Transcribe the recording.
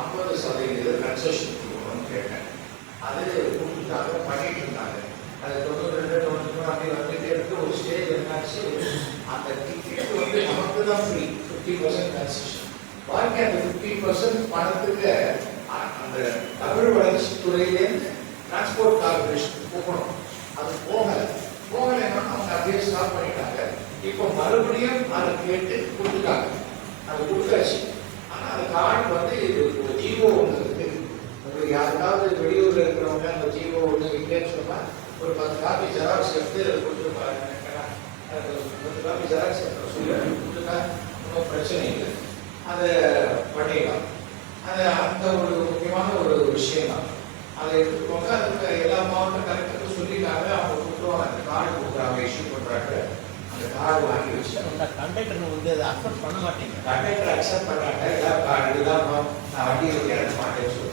50% concession கொடுக்கணும்னு கேட்டேன். அது கொடுத்துட்டாங்க, பண்ணிட்டு இருந்தாங்க. அது 92, 93 அப்படி வந்துட்டே இருக்கு. ஒரு ஸ்டேஜ் என்னாச்சு, அந்த டிக்கெட் வந்து நமக்கு தான் ஃப்ரீ, 50% கன்செஷன். பாக்கி அந்த 50% பணத்துக்கு அந்த தமிழ் வளர்ச்சி துறையிலேருந்து டிரான்ஸ்போர்ட் கார்பரேஷன் போகணும். அது போகலைன்னா அவங்க அப்படியே ஸ்டாப் பண்ணிட்டாங்க. இப்போ மறுபடியும் அதை கேட்டு கொடுத்துட்டாங்க, அது கொடுத்தாச்சு. ஆனால் அந்த கார்டு வந்து ஒரு ஜிஓ ஒன்று இருக்கு. உங்களுக்கு யாருக்காவது வெளியூரில் இருக்கிறவங்க அந்த ஜிஓ ஒன்று இல்லைன்னு சொன்னால் ஒரு 10 காப்பி ஜெராக்ஸ் எடுத்து கொடுத்துருப்பாங்க. 10 காப்பி ஜெராக்ஸ் எடுத்து சொல்லி கொடுத்துட்டா ஒன்றும் பிரச்சனை இல்லை, அதை பண்ணிடலாம். அது அந்த ஒரு முக்கியமான ஒரு விஷயம் தான். அதை எடுத்துக்கோங்க. அதுக்கு எல்லா மாவட்ட கலெக்டருக்கும் சொல்லிட்டாங்க, அவங்க கொடுத்துருவாங்க. அந்த கார்டு கொடுக்குறாங்க, இஷ்யூ பண்ணுறாங்க. அந்த கார்டு வாங்கி வச்சு அந்த கண்டக்டர் வந்து அதை அக்செப்ட் பண்ண மாட்டேங்க. கண்டக்டர் அக்செப்ட் பண்ணுறாங்க. இதான் கார்டு, இதான் நான் வண்டியில் இறங்க மாட்டேன்னு சொல்லி